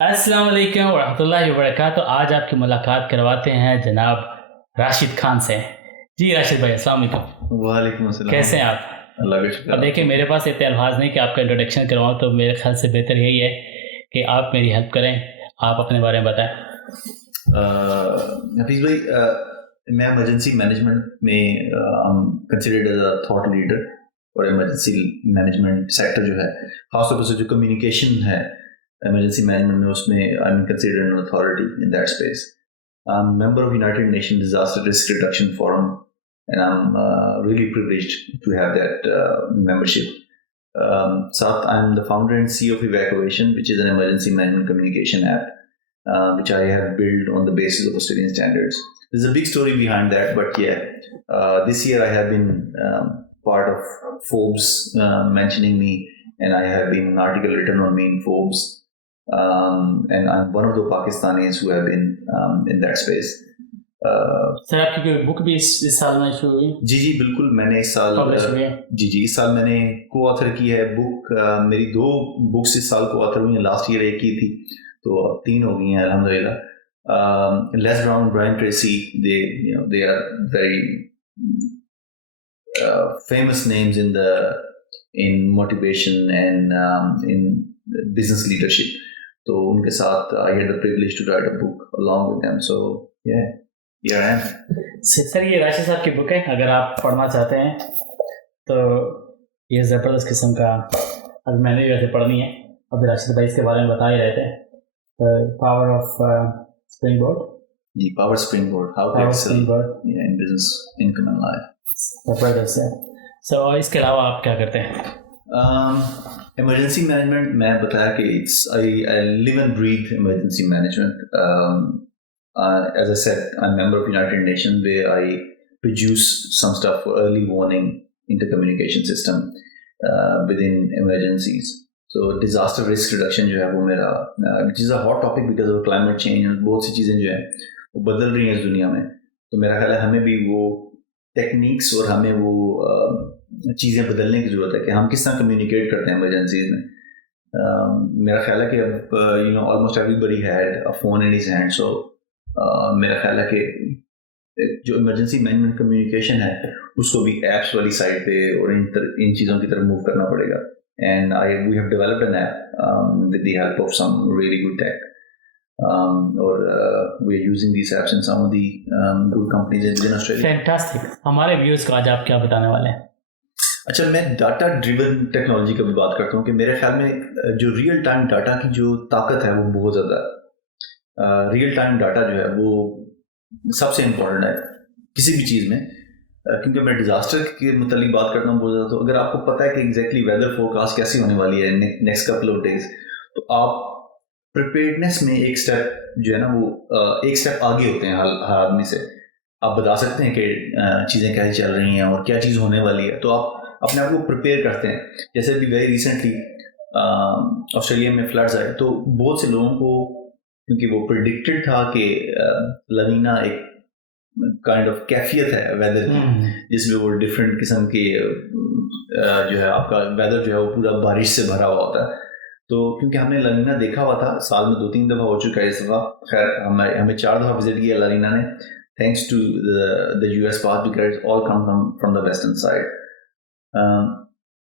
अस्सलाम वालेकुम वरहमतुल्लाहि वबरकातुहू। आज आपकी मुलाकात करवाते हैं जनाब राशिद खान से। जी राशिद भाई, अस्सलाम वालेकुम। वालेकुम अस्सलाम। कैसे हैं आप? अल्लाह का शुक्र। अब देखिए, मेरे पास इतने अल्फाज नहीं कि आपका इंट्रोडक्शन करवाऊँ, तो मेरे ख्याल से बेहतर यही है कि आप मेरी हेल्प करें। आप अपने बारे में बताएं। हफीज़ भाई, मैं इमरजेंसी मैनेजमेंट में considered as a thought leader. और इमरजेंसी मैनेजमेंट सेक्टर जो है, खासतौर पर जो कम्युनिकेशन है इमरजेंसी मैनेजमेंट में, उसमें I am considered an authority in that space. Member of United Nations Disaster Risk Reduction Forum, and I'm really privileged to have that membership. Sath, I'm the founder and CEO of Evacuation, which is an emergency management communication app, which I have built on the basis of Australian standards. There's a big story behind that, but yeah, this year I have been part of Forbes mentioning me, and I have been an article written on me in Forbes. And I'm one of the Pakistanis who have been in that space. Sir, आपकी कोई book भी इस साल में शुरू हुई? जी बिल्कुल, मैंने इस साल इस साल मैंने को ऑथर की है बुक। मेरी 2 बुक्स इस साल को ऑथर हुई हैं। लास्ट ईयर एक की थी, तो अब 3 हो गई हैं अल्हम्दुलिल्लाह। Les Brown, Brian Tracy, they are very famous names in motivation and in business leadership. तो उनके साथ I had the privilege to write a book along with them. So yeah, here I am. Sir, ये राशिद साहब की book है, अगर आप पढ़ना चाहते हैं तो ये ज़बरदस्त किस्म का। अब मैंने भी वैसे पढ़नी है, अब राशिद भाई इसके बारे में बता ही रहे थे। तो पावर ऑफ स्प्रिंगबोर्ड। जी, power springboard, how to excel in business, income and life. ज़बरदस्त है। सो इसके अलावा आप क्या करते हैं? इमरजेंसी मैनेजमेंट, मैं बताया कि I live and breathe emergency management. As I said, I'm a member of United Nations, where I produce some stuff for early warning intercommunication system within emergencies. So disaster risk reduction जो है वो मेरा, which is a hot topic because of climate change, और बहुत सी चीज़ें जो है वो बदल रही हैं इस दुनिया में। तो मेरा ख्याल है हमें भी वो टेक्निक्स और हमें वो चीज़ें बदलने की ज़रूरत है कि हम किस तरह कम्युनिकेट करते हैं इमरजेंसीज में। मेरा ख्याल है कि अब almost everybody had a phone in his hand. So मेरा ख्याल है कि जो इमरजेंसी मैनेजमेंट कम्युनिकेशन है उसको भी एप्स वाली साइड पे और इन चीज़ों की तरफ मूव करना पड़ेगा। And we have developed an app with the help of some really good tech, और we are using these apps in some of the good companies in Australia. Fantastic. हमारे व्यूअर्स को आज आप क्या बताने वाले हैं? अच्छा, मैं डाटा ड्रिवन टेक्नोलॉजी का भी बात करता हूँ कि मेरे ख्याल में जो रियल टाइम डाटा की जो ताकत है वो बहुत ज़्यादा है। रियल टाइम डाटा जो है वो सबसे इम्पोर्टेंट है किसी भी चीज़ में, क्योंकि मैं डिज़ास्टर के मतलब बात करता हूँ बहुत ज़्यादा। तो अगर आपको पता है कि एग्जैक्टली वेदर फोरकास्ट कैसी होने वाली है नेक्स्ट कपल ऑफ डेज, तो आप प्रिपेयर्डनेस में एक स्टेप जो है ना वो एक स्टेप आगे होते हैं हर आदमी से। आप बता सकते हैं कि चीज़ें कैसे चल रही हैं और क्या चीज़ होने वाली है, तो आप अपने आप को प्रिपेयर करते हैं। जैसे अभी वेरी रिसेंटली ऑस्ट्रेलिया में फ्लड्स आए, तो बहुत से लोगों को, क्योंकि वो प्रिडिक्टेड था कि लनीना एक काइंड ऑफ कैफियत है वेदर की, जिसमें वो डिफरेंट किस्म के जो है आपका वेदर जो है वो पूरा बारिश से भरा हुआ होता है। तो क्योंकि हमने लनीना देखा हुआ था, साल में 2-3 दफ़ा हो चुका है इस दफ़ा। खैर हमें 4 दफ़ा विजिट किया लनीना ने, thanks to the US part, because it's all come from the western side.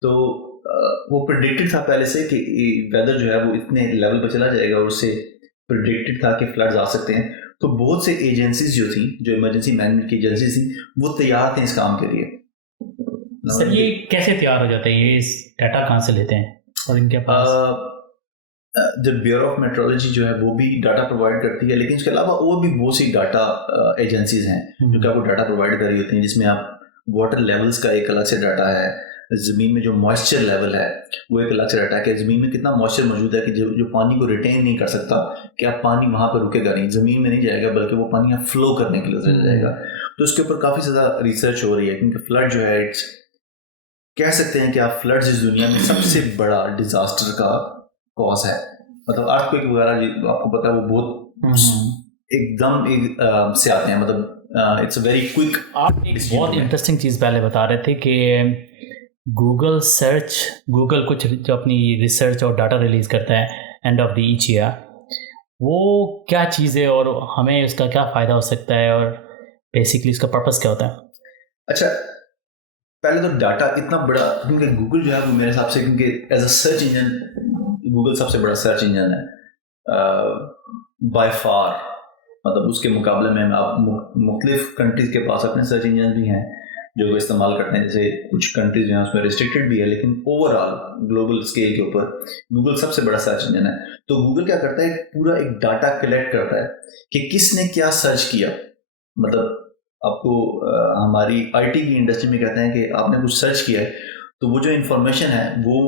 तो वो प्रिडिक्टेड था पहले से कि वेदर जो है वो इतने लेवल पर चला जाएगा, और उससे प्रिडिक्टेड था कि फ्लड्स आ सकते हैं। तो बहुत से एजेंसीज जो थी, जो इमरजेंसी मैनेजमेंट की एजेंसीज थी, वो तैयार थे इस काम के लिए। सर, ये कैसे तैयार हो जाते हैं? ये इस डाटा कहाँ से लेते हैं और इनके पास? जब ब्यूरो ऑफ मेट्रोलॉजी जो है वो भी डाटा प्रोवाइड करती है, लेकिन उसके अलावा और भी बहुत सी डाटा एजेंसीज हैं जो कि आपको डाटा प्रोवाइड कर रही होती हैं, जिसमें आप वाटर लेवल्स का एक अलग से डाटा है, ज़मीन में जो मॉइस्चर लेवल है वो एक अलग से डाटा है कि ज़मीन में कितना मॉइस्चर मौजूद है कि जो पानी को रिटेन नहीं कर सकता, कि आप पानी वहाँ पर रुकेगा नहीं, ज़मीन में नहीं जाएगा, बल्कि वो पानी आप फ्लो करने के लिए चल जाएगा। तो उसके ऊपर काफ़ी ज़्यादा रिसर्च हो रही है, क्योंकि फ्लड जो है कह सकते हैं कि आप फ्लड्स इस दुनिया में सबसे बड़ा डिजास्टर का कॉज है। मतलब अर्थक्वेक वगैरह आपको पता है वो बहुत एकदम से आते हैं, मतलब इट्स अ वेरी क्विक। आप एक बहुत इंटरेस्टिंग चीज़ पहले बता रहे थे कि गूगल कुछ जो अपनी रिसर्च और डाटा रिलीज़ करता है end of the each year, वो क्या चीज़ है और हमें उसका क्या फ़ायदा हो सकता है और बेसिकली उसका पर्पस क्या होता है? अच्छा, पहले तो डाटा इतना बड़ा, क्योंकि गूगल जो है वो मेरे हिसाब से, क्योंकि as a search engine Google सबसे बड़ा सर्च इंजन है बाय फार। मतलब उसके मुकाबले में आप मुख्तलिफ कंट्रीज़ के पास अपने सर्च इंजन भी हैं जो वो इस्तेमाल करते हैं, जैसे कुछ कंट्रीज जो हैं उसमें रिस्ट्रिक्टेड भी है, लेकिन ओवरऑल ग्लोबल स्केल के ऊपर गूगल सबसे बड़ा सर्च इंजन है। तो गूगल क्या करता है, पूरा एक डाटा कलेक्ट करता है कि किसने क्या सर्च किया। मतलब आपको हमारी आईटी की इंडस्ट्री में कहते हैं कि आपने कुछ सर्च किया है तो वो जो इंफॉर्मेशन है वो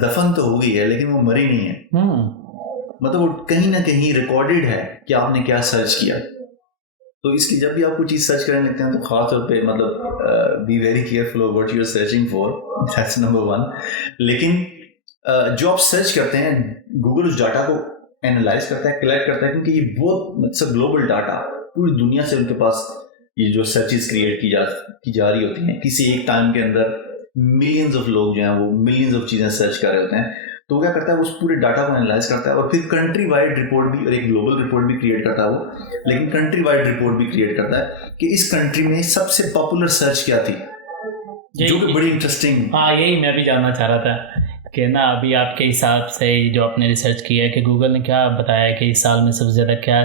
दफन तो हो गई है लेकिन वो मरी नहीं है। मतलब वो कहीं ना कहीं रिकॉर्डेड है कि आपने क्या सर्च किया। तो इसलिए जब भी आप कोई चीज़ सर्च करने लगते हैं तो खास तौर पे मतलब be very careful of what you are searching for, that's number one. लेकिन जो आप सर्च करते हैं गूगल उस डाटा को एनालाइज करता है, कलेक्ट करता है, क्योंकि ये बहुत ग्लोबल डाटा, पूरी दुनिया से उनके पास ये जो सर्चेस क्रिएट की जा रही होती हैं। किसी एक टाइम के अंदर मिलियंस ऑफ लोग जो हैं वो मिलियंस ऑफ चीज़ें सर्च कर रहे होते हैं। तो क्या करता है, उस पूरे डाटा को एनालाइज करता है और फिर कंट्री वाइड रिपोर्ट भी और एक ग्लोबल रिपोर्ट भी क्रिएट करता है वो, लेकिन कंट्री वाइड रिपोर्ट भी क्रिएट करता है कि इस कंट्री में सबसे पॉपुलर सर्च क्या थी, जो कि बड़ी इंटरेस्टिंग। हाँ, यही मैं भी जानना चाह रहा था कि ना अभी आपके हिसाब से जो आपने रिसर्च किया है कि गूगल ने क्या बताया है कि इस साल में सबसे ज़्यादा क्या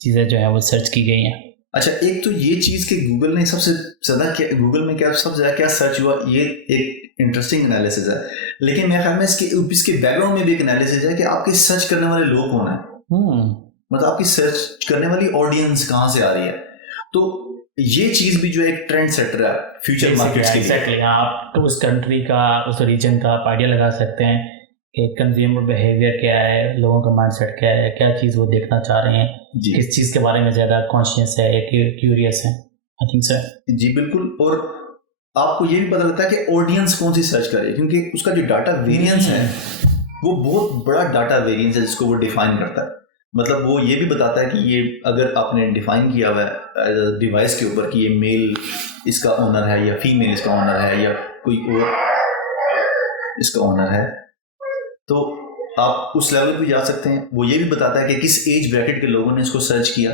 चीज़ें जो है वो सर्च की गई हैं। अच्छा, एक तो ये चीज़ कि गूगल ने सबसे ज़्यादा क्या, गूगल में क्या सबसे ज़्यादा क्या सर्च हुआ, ये एक इंटरेस्टिंग एनालिसिस है। लेकिन मेरे ख्याल में इसके बैकग्राउंड में भी एक एनालिसिस है कि आपके सर्च करने वाले लोग कौन है। मतलब आपकी सर्च करने वाली ऑडियंस कहाँ से आ रही है। तो ये चीज़ भी जो एक ट्रेंड सेटर है फ्यूचर मार्केट्स के लिए। एग्जैक्टली, आप तो उस कंट्री का, उस रीजन का आप आइडिया लगा सकते हैं कि कंज्यूमर बिहेवियर क्या है, लोगों का माइंडसेट क्या है, क्या चीज़ वो देखना चाह रहे हैं, किस चीज़ के बारे में ज़्यादा कॉन्शियस है या क्यूरियस है। आई थिंक सर जी बिल्कुल। और आपको ये भी पता लगता है कि ऑडियंस कौन सी सर्च करे, क्योंकि उसका जो डाटा वेरिएंस है वो बहुत बड़ा डाटा वेरिएंस है जिसको वो डिफाइन करता है। मतलब वो ये भी बताता है कि ये अगर आपने डिफाइन किया हुआ है डिवाइस के ऊपर कि ये मेल इसका ओनर है या फीमेल इसका ओनर है या कोई और इसका ओनर है, तो आप उस लेवल पे जा सकते हैं। वो ये भी बताता है कि किस एज ब्रैकेट के लोगों ने इसको सर्च किया,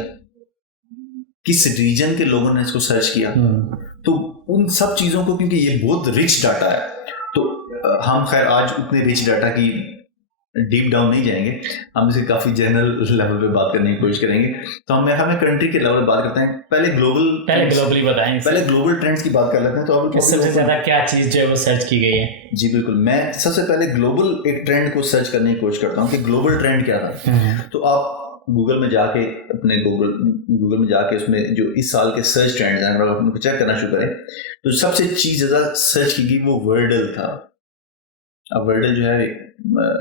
किस रीजन के लोगों ने इसको सर्च किया। तो उन सब चीज़ों को, क्योंकि ये बहुत रिच डाटा है, तो हम खैर आज उतने रिच डाटा की डीप डाउन नहीं जाएंगे, हम इसे काफ़ी जनरल लेवल पे बात करने की कोशिश करेंगे। तो हमें कंट्री के लेवल बात करते हैं। पहले ग्लोबली बताएंगे, पहले ग्लोबल ट्रेंड्स की बात कर लेते हैं। तो सबसे ज़्यादा क्या चीज़ जो है वो सर्च की गई है। जी बिल्कुल, मैं सबसे पहले ग्लोबल एक ट्रेंड को सर्च करने की कोशिश करता हूँ कि ग्लोबल ट्रेंड क्या था। तो आप गूगल में जाके अपने गूगल में जाके उसमें जो इस साल के सर्च ट्रेंड्स हैं अगर आप उनको चेक करना शुरू करें तो सबसे चीज़ ज़्यादा सर्च की गई वो वर्डल था। अब वर्डल जो है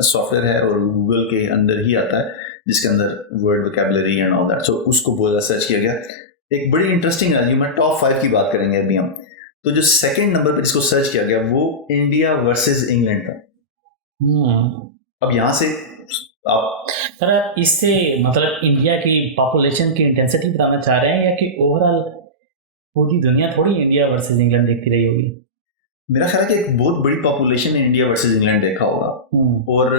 सॉफ्टवेयर है और गूगल के अंदर ही आता है जिसके अंदर word vocabulary and all that, so उसको बहुत ज़्यादा सर्च किया गया। एक बड़ी इंटरेस्टिंग आर्ग्यूमेंट, टॉप 5 की बात करेंगे अभी हम। तो जो सेकंड नंबर पर इसको सर्च किया गया वो इंडिया वर्सेस इंग्लैंड था। अब यहाँ से आप सर इससे मतलब इंडिया की पॉपुलेशन की इंटेंसिटी बताना चाह रहे हैं या कि ओवरऑल पूरी दुनिया थोड़ी इंडिया वर्सेस इंग्लैंड देखती रही होगी? मेरा ख्याल है कि एक बहुत बड़ी पॉपुलेशन ने इंडिया वर्सेस इंग्लैंड देखा होगा। और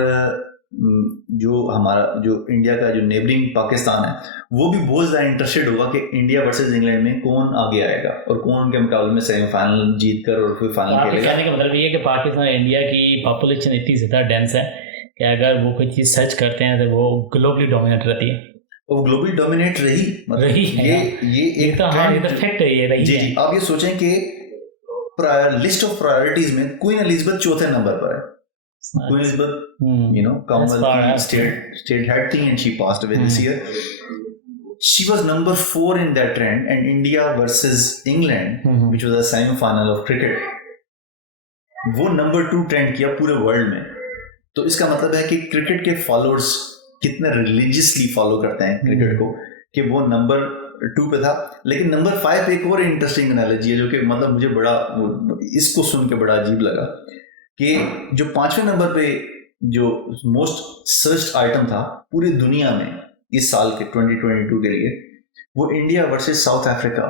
जो इंडिया का जो नेबरिंग पाकिस्तान है वो भी बहुत ज़्यादा इंटरेस्टेड होगा कि इंडिया वर्सेस इंग्लैंड में कौन आगे आएगा और कौन उनके मुकाबले में सेमीफाइनल जीत कर और फिर फाइनल खेलेगा। कहने का मतलब ये है कि पाकिस्तान और इंडिया की पॉपुलेशन इतनी ज़्यादा डेंस है कि अगर वो कोई चीज़ सर्च करते हैं तो वो ग्लोबली डोमिनेट रहती है। वो ग्लोबली डोमिनेट रही है। ये एक फैक्ट है, ये रही जी है। आप ये सोचें कि लिस्ट ऑफ प्रायोरिटीज में क्वीन एलिजाबेथ चौथे नंबर पर है। Queen Elizabeth, Commonwealth की state head थी and she passed away this year. She was number 4 in that trend, and India versus England, which was a semi-final of cricket, वो number 2 trend किया पूरे world में। तो इसका मतलब है कि क्रिकेट के फॉलोअर्स कितने रिलीजियसली फॉलो करते हैं क्रिकेट को, कि वो नंबर 2 पे था। लेकिन नंबर 5 पे एक और इंटरेस्टिंग एनालॉजी है जो कि मतलब मुझे बड़ा इसको सुन के बड़ा अजीब लगा कि जो 5वें नंबर पे जो मोस्ट सर्च आइटम था पूरी दुनिया में इस साल के 2022 के लिए वो इंडिया वर्सेस साउथ अफ्रीका।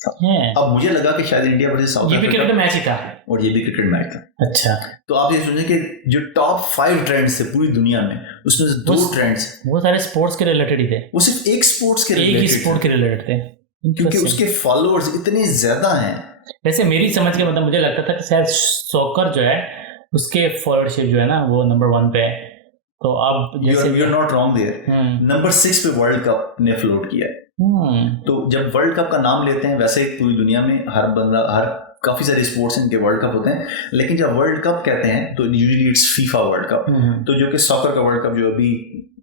अब मुझे लगा कि शायद इंडिया वर्सेस साउथ अफ्रीका, ये भी क्रिकेट मैच ही था और ये भी क्रिकेट मैच था। अच्छा, तो आप ये सोचें कि जो टॉप 5 ट्रेंड्स थे पूरी दुनिया में, उसमें से 2 ट्रेंड्स वो सारे स्पोर्ट्स के रिलेटेड ही थे, वो सिर्फ एक स्पोर्ट्स के एक ही स्पोर्ट के रिलेटेड थे, क्योंकि उसके फॉलोअर्स इतने ज्यादा हैं। वैसे मेरी समझ के मतलब मुझे लगता था कि शायद सॉकर जो है उसके फॉलोअरशिप जो है ना वो नंबर 1 पे है। तो अब जैसे you are not wrong there, number 6 पे वर्ल्ड कप ने फ्लोट किया है। तो जब वर्ल्ड कप का नाम लेते हैं, वैसे पूरी दुनिया में हर काफी सारे स्पोर्ट्स इनके वर्ल्ड कप होते हैं, लेकिन जब वर्ल्ड कप कहते हैं तो usually it's FIFA World Cup. तो जो कि सॉकर का वर्ल्ड कप जो अभी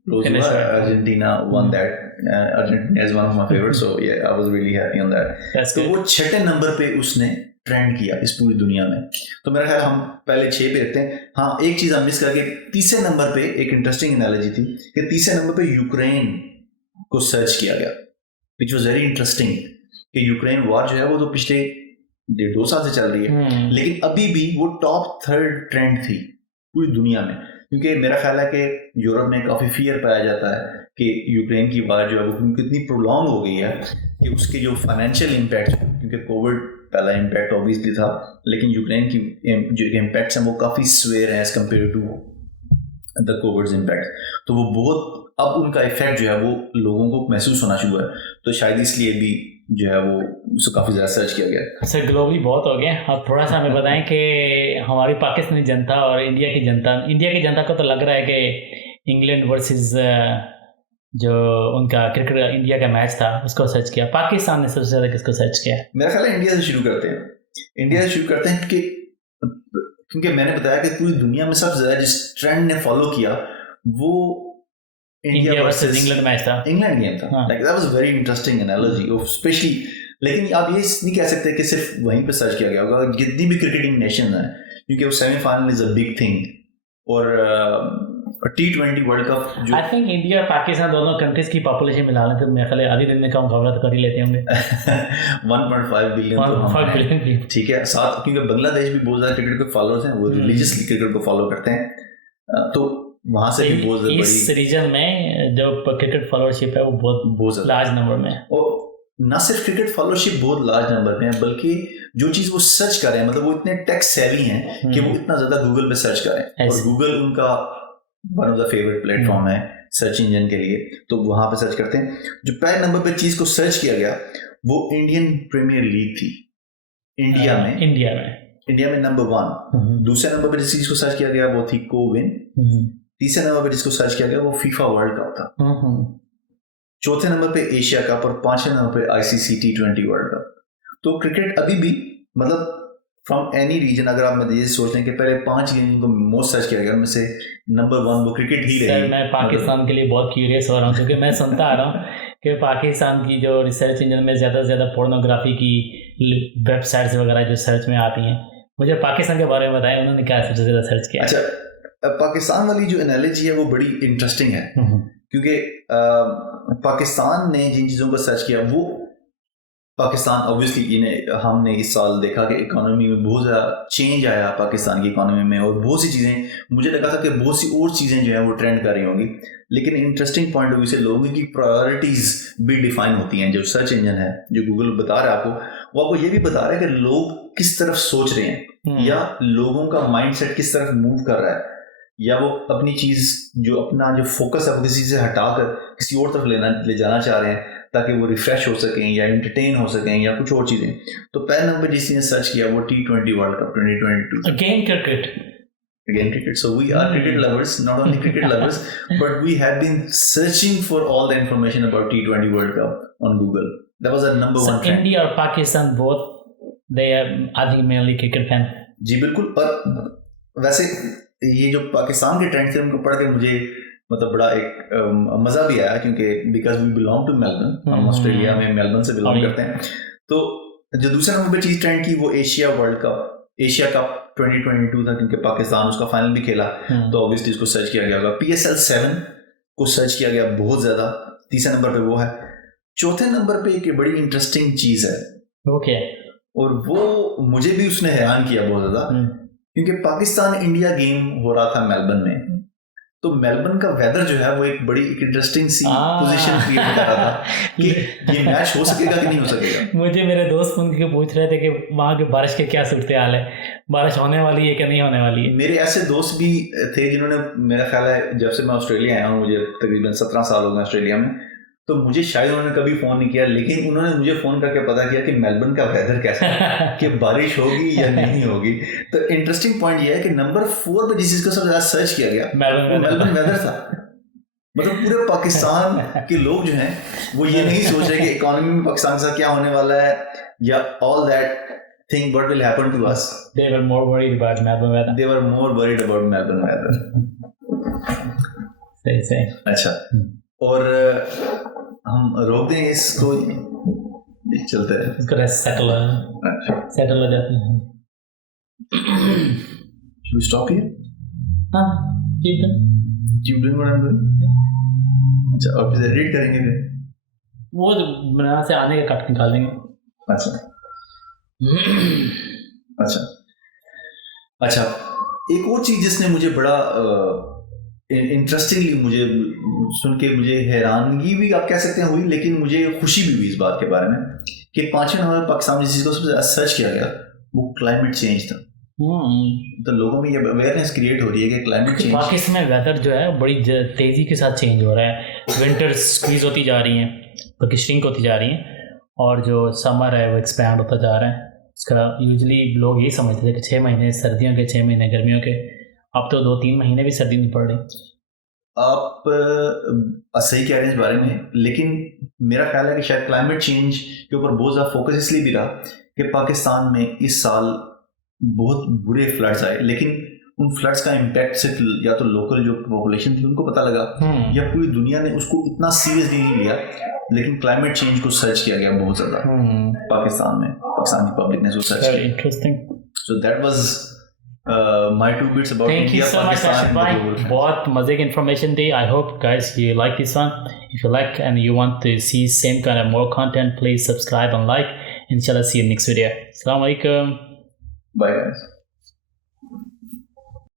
Argentina won that, Argentina is one of my favourite, so yeah I was really happy on that. तो वो 6ठे नंबर पे उसने ट्रेंड किया इस पूरी दुनिया में। तो मेरा ख्याल हम पहले 6 पे रखते हैं। हाँ, एक चीज हम मिस करके, तीसरे नंबर पे एक इंटरेस्टिंग एनालॉजी थी कि तीसरे नंबर पे यूक्रेन को सर्च किया गया, विच वाज वेरी इंटरेस्टिंग कि यूक्रेन वॉर जो है वो तो पिछले 1.5 साल से चल रही है, लेकिन अभी भी वो टॉप 3rd ट्रेंड थी पूरी दुनिया में। क्योंकि मेरा ख्याल है कि यूरोप में काफ़ी फियर पाया जाता है कि यूक्रेन की वार जो है वो कितनी प्रोलॉन्ग हो गई है कि उसके जो फाइनेंशियल इम्पैक्ट, क्योंकि कोविड पहला इम्पैक्ट ऑब्वियसली था, लेकिन यूक्रेन की जो इम्पैक्ट्स हैं वो काफ़ी स्वेयर हैं as compare to the Covid impact. तो वो बहुत, अब उनका इफेक्ट जो है वो लोगों को महसूस होना शुरू है, तो शायद इसलिए भी जो है वो उसको काफ़ी ज़्यादा सर्च किया गया। अच्छा, ग्लोबली बहुत हो गया। अब थोड़ा सा हमें बताएं कि हमारी पाकिस्तानी जनता और इंडिया की जनता को तो लग रहा है कि इंग्लैंड वर्सेस जो उनका क्रिकेट इंडिया का मैच था उसको सर्च किया, पाकिस्तान ने सबसे ज़्यादा किसको सर्च किया? मेरा ख्याल है इंडिया से शुरू करते हैं कि क्योंकि मैंने बताया कि पूरी दुनिया में सबसे ज़्यादा जिस ट्रेंड ने फॉलो किया वो इंडिया वर्सेस इंग्लैंड मैच था, इंग्लैंड गेम था। Like that was very interesting analogy of specially. लेकिन आप ये नहीं कह सकते कि सिर्फ वहीं पे सर्च किया गया होगा, जितनी भी क्रिकेटिंग नेशन है, क्योंकि वो semifinal is a big thing. और T20 वर्ल्ड कप जो आई थिंक इंडिया पाकिस्तान दोनों कंट्रीज की पॉपुलेशन मिला लें तो मेरे ख्याल आधी दिन में का मुकाबला तो कर ही लेते होंगे। 1.5 बिलियन ठीक है साथ, क्योंकि बांग्लादेश भी बहुत ज़्यादा क्रिकेट के फॉलोअर्स हैं, वो रिलीजियसली क्रिकेट को फॉलो करते हैं, तो वहाँ से भी बहुत बड़ी इस रीजन में जो क्रिकेट फॉलोअरशिप है वो बहुत लार्ज नंबर में है। और ना सिर्फ क्रिकेट फॉलोअरशिप बहुत लार्ज नंबर में है, बल्कि जो चीज़ वो सर्च कर रहे हैं, मतलब वो इतने टेक सेवी हैं कि वो इतना ज़्यादा गूगल पे सर्च कर रहे हैं, और गूगल उनका one of the favourite platform है सर्च इंजन के लिए, तो वहाँ पे सर्च करते हैं। जो पहले नंबर पे चीज़ को सर्च किया गया वो इंडियन प्रीमियर लीग थी इंडिया में नंबर 1। दूसरे नंबर पे जिस चीज़ को सर्च किया गया वो थी कोविन। तीसरे नंबर पे जिसको सर्च किया गया वो फीफा वर्ल्ड कप था। चौथे नंबर पे एशिया कप और 5वें नंबर पे ICC T20 वर्ल्ड कप। तो क्रिकेट अभी भी, मतलब फ्रॉम एनी रीजन, अगर आप ये सोच लें कि पहले 5 गेम को मोस्ट सर्च किया गया उनमें से नंबर 1 वो क्रिकेट ही रही। सर, मैं पाकिस्तान के लिए बहुत क्यूरियस हो रहा हूँ, क्योंकि मैं सुनता आ रहा हूँ कि पाकिस्तान की जो रिसर्च इंजन में ज़्यादा से ज़्यादा पोर्नोग्राफी की वेबसाइट्स वगैरह जो सर्च में आती हैं। मुझे पाकिस्तान के बारे में बताएं, उन्होंने क्या सबसे ज़्यादा सर्च किया? अच्छा, पाकिस्तान वाली जो एनालॉजी है वो बड़ी इंटरेस्टिंग है, क्योंकि पाकिस्तान ने जिन चीज़ों पर सर्च किया वो पाकिस्तान ऑब्वियसली हमने इस साल देखा कि इकोनॉमी में बहुत ज़्यादा चेंज आया पाकिस्तान की इकोनॉमी में, और बहुत सी चीज़ें, मुझे लगा था कि बहुत सी और चीज़ें जो हैं वो ट्रेंड कर रही होंगी, लेकिन इंटरेस्टिंग पॉइंट ऑफ व्यू से लोगों की प्रायोरिटीज़ भी डिफाइन होती हैं। जो सर्च इंजन है, जो गूगल बता रहा है आपको, वो आपको ये भी बता रहा है कि लोग किस तरफ सोच रहे हैं, या लोगों का माइंडसेट किस तरफ मूव कर रहा है, या वो अपनी चीज़ अपना जो फोकस है वो किसी से हटाकर किसी और तरफ ले जाना चाह रहे हैं ताकि वो रिफ्रेश हो सकें या एंटरटेन हो सकें या कुछ और चीज़ें। तो पहले नंबर जिसने सर्च किया वो T20 world cup 2022। Again cricket. So we are cricket lovers, not only cricket lovers, but we have been searching for all the information about T20 World Cup on Google. That was our number one trend. India और Pakistan both, they are I think mainly cricket fan. जी बिल्कुल। पर वैसे ये जो पाकिस्तान के trend थे उनको पढ़ के मुझे मतलब बड़ा एक मज़ा भी आया, क्योंकि because we belong to Melbourne, हम ऑस्ट्रेलिया में मेलबर्न से बिलोंग करते हैं। तो जो दूसरे नंबर पे चीज़ ट्रेंड की वो एशिया कप 2022 था, क्योंकि पाकिस्तान उसका फाइनल भी खेला, तो ऑब्वियसली उसको सर्च किया गया होगा। PSL 7 को सर्च किया गया बहुत ज़्यादा, तीसरे नंबर पे वो है। चौथे नंबर पे एक बड़ी इंटरेस्टिंग चीज़ है, ओके, और वो मुझे भी उसने हैरान किया बहुत ज़्यादा, क्योंकि पाकिस्तान इंडिया गेम हो रहा था मेलबर्न में, तो मेलबर्न का वेदर जो है वो एक बड़ी इंटरेस्टिंग सी पोजीशन क्रिएट कर रहा था कि ये मैच हो सकेगा कि नहीं हो सकेगा। मुझे मेरे दोस्त फोन करके पूछ रहे थे कि वहाँ की बारिश के क्या सूरत हाल है, बारिश होने वाली है कि नहीं होने वाली है। मेरे ऐसे दोस्त भी थे जिन्होंने, मेरा ख्याल है जब से मैं ऑस्ट्रेलिया आया हूँ, मुझे तकरीबन 17 साल हो गए ऑस्ट्रेलिया में, तो मुझे शायद उन्होंने कभी फ़ोन नहीं किया, लेकिन उन्होंने मुझे फ़ोन करके पता किया कि मेलबर्न का वेदर कैसा है, कि बारिश होगी या नहीं होगी। तो इंटरेस्टिंग पॉइंट ये है कि नंबर 4 पे जिस चीज़ को सबसे ज़्यादा सर्च किया गया वो मेलबर्न वेदर था। मतलब पूरे पाकिस्तान के लोग जो हैं वो ये नहीं सोच रहे कि इकोनॉमी में पाकिस्तान के साथ क्या होने वाला है या all that thing what will happen to us. They were more worried about Melbourne weather. They were more worried about Melbourne weather. सही। अच्छा, और हम रोक दें इसको, चलते हैं इसको सेटल हो जाते हैं। Should we stop here? हाँ, Keep doing what I'm doing. अच्छा, और फिर एडिट करेंगे फिर वो बना से आने का कट निकाल देंगे। अच्छा, एक और चीज़ जिसने मुझे बड़ा इंटरेस्टिंगली मुझे सुन के मुझे हैरानगी भी आप कह सकते हैं हुई, लेकिन मुझे खुशी भी हुई इस बात के बारे में कि 5वें नंबर पाकिस्तान जिस चीज़ को सबसे ज़्यादा सर्च किया गया वो क्लाइमेट चेंज था। तो लोगों में ये अवेयरनेस क्रिएट हो रही है कि क्लाइमेट चेंज, पाकिस्तान में वेदर जो है बड़ी तेज़ी के साथ चेंज हो रहा है। विंटर स्क्वीज होती जा रही हैं, तो श्रिंक होती जा रही हैं, और जो समर है वो एक्सपैंड होता जा रहा है। इसका यूजुअली लोग यही समझते थे कि 6 महीने सर्दियों के, 6 महीने गर्मियों के, अब तो 2-3 महीने भी सर्दी नहीं पड़ रही। आप सही कह रहे हैं इस बारे में, लेकिन मेरा ख्याल है कि शायद क्लाइमेट चेंज के ऊपर बहुत ज़्यादा फोकस इसलिए भी रहा कि पाकिस्तान में इस साल बहुत बुरे फ्लड्स आए, लेकिन उन फ्लड्स का इम्पैक्ट सिर्फ या तो लोकल जो पॉपुलेशन थी उनको पता लगा, या पूरी दुनिया ने उसको इतना सीरियसली नहीं लिया, लेकिन क्लाइमेट चेंज को सर्च किया गया बहुत ज़्यादा पाकिस्तान में, पाकिस्तान की पब्लिक ने उसको सर्च किया। Interesting. So that was my 2 bits about Thank India, you so much, Pakistan, Ashif bhai. बहुत मजे की information the. I hope guys you like this one. If you like and you want to see same kind of more content, please subscribe and like. Inshallah, see you next video. Assalamu alaikum. Bye guys.